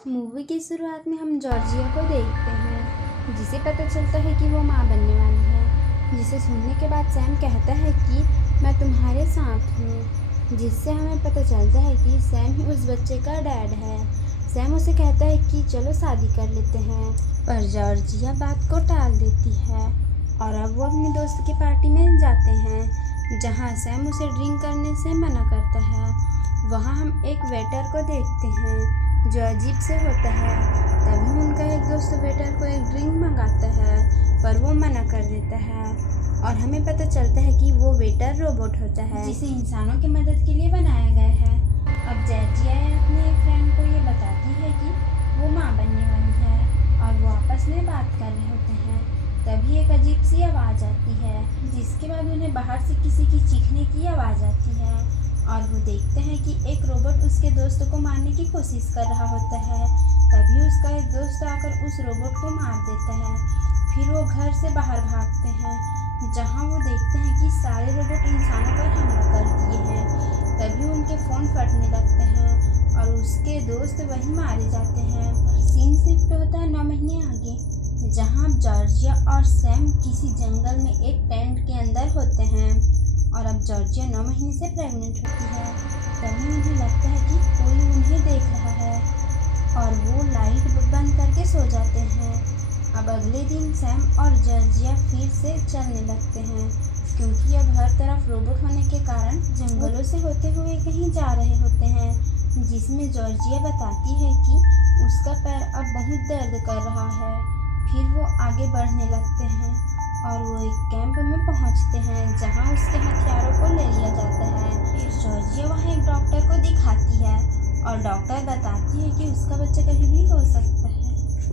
Movie की शुरुआत में हम जॉर्जिया को देखते हैं, जिसे पता चलता है कि वो माँ बनने वाली है। जिसे सुनने के बाद सैम कहता है कि मैं तुम्हारे साथ हूँ, जिससे हमें पता चलता है कि सैम ही उस बच्चे का डैड है। सैम उसे कहता है कि चलो शादी कर लेते हैं, पर जॉर्जिया बात को टाल देती है और अब वो अपने दोस्त की पार्टी में जाते हैं, जहाँ सैम उसे ड्रिंक करने से मना करता है। वहाँ हम एक वेटर को देखते हैं जो अजीब से होता है। तभी उनका एक दोस्त वेटर को एक ड्रिंक मंगाता है, पर वो मना कर देता है और हमें पता चलता है कि वो वेटर रोबोट होता है, जिसे इंसानों की मदद के लिए बनाया गया है। अब जॉर्जिया अपने एक फ्रेंड को ये बताती है कि वो माँ बनने वाली है और वो आपस में बात कर रहे होते हैं। तभी एक अजीब सी आवाज़ आती है, जिसके बाद उन्हें बाहर से किसी की चीखने की आवाज़ आती है और वो देखते हैं कि एक रोबोट उसके दोस्त को मारने की कोशिश कर रहा होता है। तभी उसका एक दोस्त आकर उस रोबोट को मार देता है। फिर वो घर से बाहर भागते हैं, जहां वो देखते हैं कि सारे रोबोट इंसानों पर हमला कर दिए हैं। तभी उनके फ़ोन फटने लगते हैं और उसके दोस्त वहीं मारे जाते हैं। सीन शिफ्ट होता है 9 महीने आगे, जहाँ जॉर्जिया और सैम किसी जंगल में एक टेंट के अंदर होते हैं और अब जॉर्जिया 9 महीने से प्रेग्नेंट होती है। तभी उन्हें लगता है कि कोई उन्हें देख रहा है और वो लाइट बंद करके सो जाते हैं। अब अगले दिन सैम और जॉर्जिया फिर से चलने लगते हैं, क्योंकि अब हर तरफ रोबोट होने के कारण जंगलों से होते हुए कहीं जा रहे होते हैं, जिसमें जॉर्जिया बताती है कि उसका पैर अब बहुत दर्द कर रहा है। फिर वो आगे बढ़ने लगते हैं और वो एक कैंप में पहुंचते हैं, जहां उसके हथियारों को ले लिया जाता है। फिर जॉर्जिया वहां एक डॉक्टर को दिखाती है और डॉक्टर बताती है कि उसका बच्चा कहीं भी हो सकता है,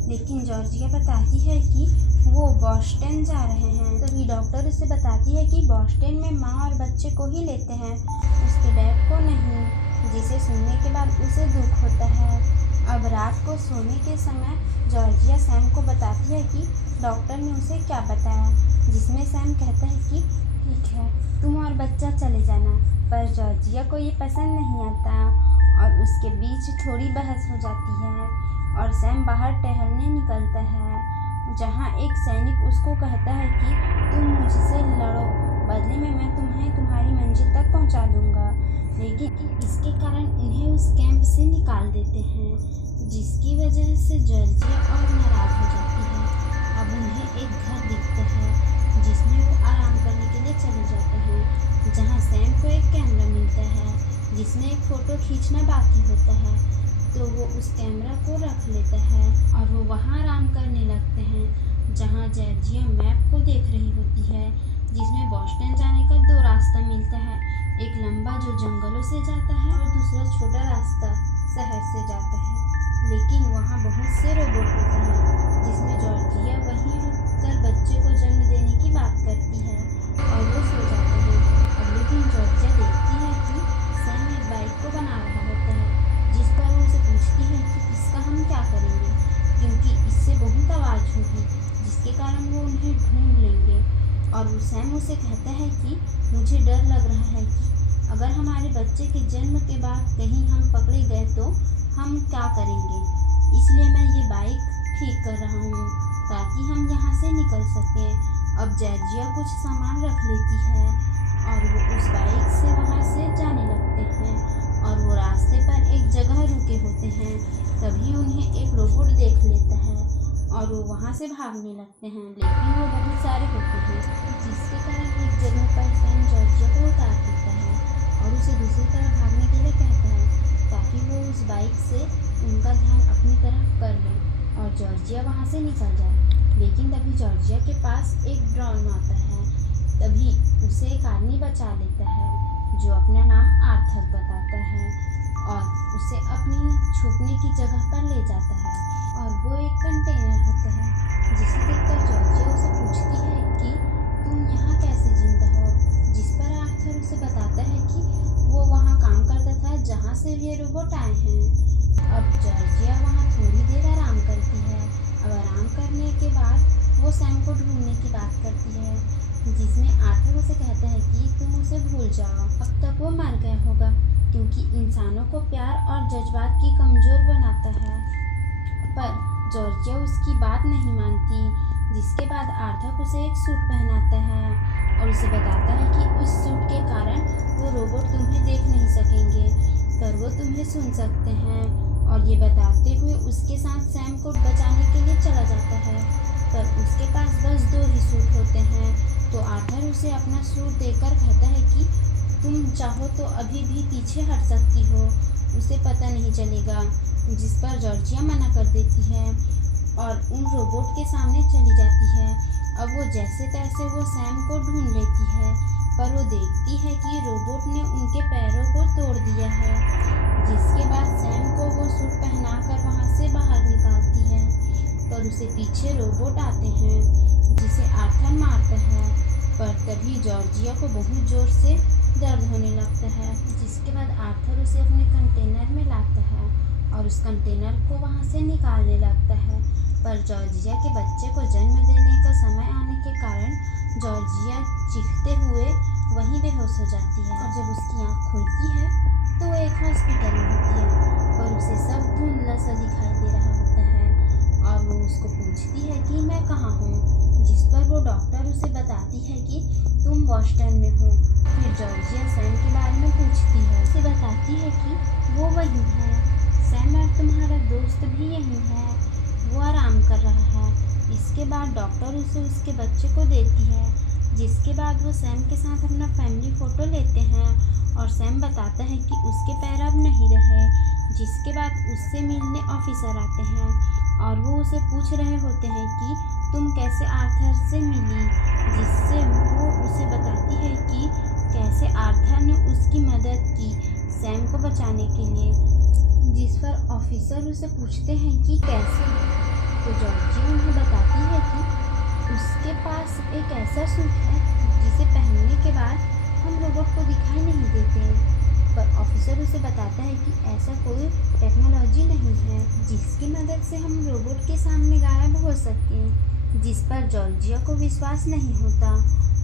लेकिन जॉर्जिया बताती है कि वो बॉस्टन जा रहे हैं। तभी डॉक्टर उसे बताती है कि बॉस्टन में माँ और बच्चे को ही लेते हैं, उसके डैड को नहीं, जिसे सुनने के बाद उसे दुख होता है। अब रात को सोने के समय जॉर्जिया सैम को बताती है कि डॉक्टर ने उसे क्या बताया, जिसमें सैम कहता है कि ठीक है, तुम और बच्चा चले जाना। पर जॉर्जिया को ये पसंद नहीं आता और उसके बीच थोड़ी बहस हो जाती है और सैम बाहर टहलने निकलता है, जहाँ एक सैनिक उसको कहता है कि तुम मुझसे लड़ो, बदले में मैं तुम्हें तुम्हारी मंजिल तक पहुँचा दूँगा। लेकिन इसके कारण उन्हें उस कैंप से निकाल देते हैं, जिसकी वजह से जॉर्जिया और नाराज़ हो जाती है। अब उन्हें एक घर दिखता है, जिसमें वो आराम करने के लिए चले जाते हैं, जहाँ सैम को एक कैमरा मिलता है, जिसमें एक फ़ोटो खींचना बाकी होता है। तो वो उस कैमरा को रख लेता है और वो वहाँ आराम करने लगते हैं, जहाँ जॉर्जिया मैप को देख रही होती है, जिसमें बॉस्टन जाने का 2 रास्ता मिलता है, एक लंबा जो जंगलों से जाता है और दूसरा छोटा रास्ता शहर से जाता है। लेकिन वहाँ बहुत से रोबोट होते हैं, जिसमें जॉर्जिया वहीं रुककर बच्चे को जन्म देने की बात करती है और वो सो जाते हैं। अगले दिन जॉर्जिया देखती है कि सैम एक बाइक को बना रहा होता है, जिस पर वो उसे पूछती है कि इसका हम क्या करेंगे, क्योंकि इससे बहुत आवाज़ होगी, जिसके कारण वो उन्हें ढूंढ लेंगे। और वो सैम उसे कहता है कि मुझे डर लग रहा है कि अगर हमारे बच्चे के जन्म के बाद कहीं हम पकड़े गए तो हम क्या करेंगे, इसलिए मैं ये बाइक ठीक कर रहा हूँ ताकि हम यहाँ से निकल सकें। अब जॉर्जिया कुछ सामान रख लेती है और वो उस बाइक से वहाँ से जाने लगते हैं और वो रास्ते पर एक जगह रुके होते हैं। तभी उन्हें एक रोबोट देख लेता है और वो वहाँ से भागने लगते हैं, लेकिन वो बहुत सारे होते हैं, जिसके कारण एक जगह पर सैम जॉर्जिया को उतार देता है और उसे दूसरी तरफ भागने के लिए कहता है, ताकि वो उस बाइक से उनका ध्यान अपनी तरफ कर ले और जॉर्जिया वहाँ से निकल जाए। लेकिन तभी जॉर्जिया के पास एक ड्रोन आता है। तभी उसे एक आदमी बचा लेता है, जो अपना नाम आर्थर बताता है और उसे अपनी छुपने की जगह पर ले जाता है और वो एक कंटेनर होता है, जिसे देखकर जॉर्जिया उसे पूछती है कि तुम यहाँ कैसे जिंदा हो, जिस पर आर्थर उसे बताता है कि वो वहाँ काम करता था जहाँ से ये रोबोट आए हैं। अब जॉर्जिया वहाँ थोड़ी देर आराम करती है। अब आराम करने के बाद वो सैम को ढूंढने की बात करती है, जिसमें आर्थर उसे कहता है कि तुम उसे भूल जाओ, अब तक वो मर गया होगा, क्योंकि इंसानों को प्यार और जज्बात की कमज़ोर बनाता है। नहीं मानती। जिसके बाद आर्थर उसे एक सूट पहनाता है और उसे बताता है कि उस सूट के कारण वो रोबोट तुम्हें देख नहीं सकेंगे, पर वो तुम्हें सुन सकते हैं। और ये बताते हुए उसके साथ सैम को बचाने के लिए चला जाता है, पर उसके पास बस 2 ही सूट होते हैं। तो आर्थर उसे अपना सूट देकर कहता है कि तुम चाहो तो अभी भी पीछे हट सकती हो, उसे पता नहीं चलेगा। जिस पर जॉर्जिया मना कर देती है और उन रोबोट के सामने चली जाती है। अब वो जैसे तैसे वो सैम को ढूंढ लेती है, पर वो देखती है कि रोबोट ने उनके पैरों को तोड़ दिया है। जिसके बाद सैम को वो सूट पहनाकर वहाँ से बाहर निकालती है, पर उसे पीछे रोबोट आते हैं जिसे आर्थर मारता है। पर तभी जॉर्जिया को बहुत ज़ोर से दर्द होने लगता है। जिसके बाद आर्थर उसे अपने कंटेनर में लाता है और उस कंटेनर को वहाँ से निकालने लगता है। पर जॉर्जिया के बच्चे को जन्म देने का समय आने के कारण जॉर्जिया चीखते हुए वहीं बेहोश हो जाती है। और जब उसकी आँख खुलती है तो वो एक हॉस्पिटल में होती है, पर उसे सब धुंधला सा दिखाई दे रहा होता है और वो उसको पूछती है कि मैं कहाँ हूँ। जिस पर वो डॉक्टर उसे बताती है कि तुम बॉस्टन में हो। फिर जॉर्जिया सैम के बारे में पूछती है, उसे बताती है कि वो वही है, सैम और तुम्हारा दोस्त भी यही है, वो आराम कर रहा है। इसके बाद डॉक्टर उसे उसके बच्चे को देती है। जिसके बाद वो सैम के साथ अपना फैमिली फ़ोटो लेते हैं और सैम बताता है कि उसके पैर अब नहीं रहे। जिसके बाद उससे मिलने ऑफिसर आते हैं और वो उसे पूछ रहे होते हैं कि तुम कैसे आर्थर से मिली। जिससे वो उसे बताती है कि कैसे आर्थर ने उसकी मदद की सैम को बचाने के लिए। जिस पर ऑफिसर उसे पूछते हैं कि कैसे, तो जॉर्जिया उन्हें बताती है कि उसके पास एक ऐसा सूट है जिसे पहनने के बाद हम रोबोट को दिखाई नहीं देते। पर ऑफिसर उसे बताता है कि ऐसा कोई टेक्नोलॉजी नहीं है जिसकी मदद से हम रोबोट के सामने गायब हो सकें। जिस पर जॉर्जिया को विश्वास नहीं होता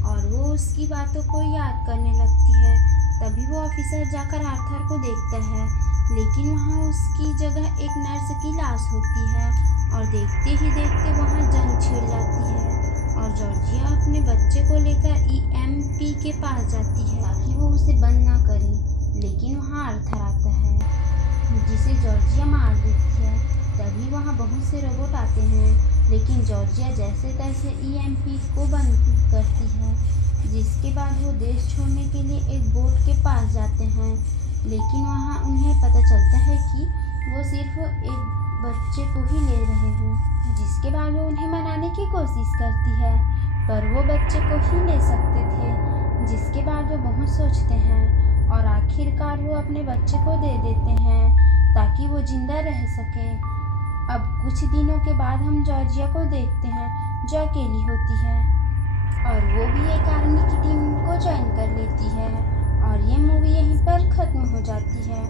और वो उसकी बातों को याद करने लगती है। तभी वो ऑफिसर जाकर आर्थर को देखता है, लेकिन वहाँ उसकी जगह एक नर्स की लाश होती है और देखते ही देखते वहाँ जंग छिड़ जाती है और जॉर्जिया अपने बच्चे को लेकर EMP के पास जाती है ताकि वो उसे बंद ना करे। लेकिन वहाँ आर्थर आता है जिसे जॉर्जिया मार देती है। तभी वहाँ बहुत से रोबोट आते हैं, लेकिन जॉर्जिया जैसे तैसे EMP को बंद करती है। जिसके बाद वो देश छोड़ने के लिए एक बोट के पास जाते हैं, लेकिन वहाँ उन्हें पता चलता है कि वो सिर्फ एक बच्चे को ही ले रहे हैं। जिसके बाद वो उन्हें मनाने की कोशिश करती है, पर वो बच्चे को ही ले सकते थे। जिसके बाद वो बहुत सोचते हैं और आखिरकार वो अपने बच्चे को दे देते हैं ताकि वो जिंदा रह सके। अब कुछ दिनों के बाद हम जॉर्जिया को देखते हैं जो अकेली होती है और वो भी एक आर्मी की टीम को ज्वाइन कर लेती है और ये मूवी यहीं पर ख़त्म हो जाती है।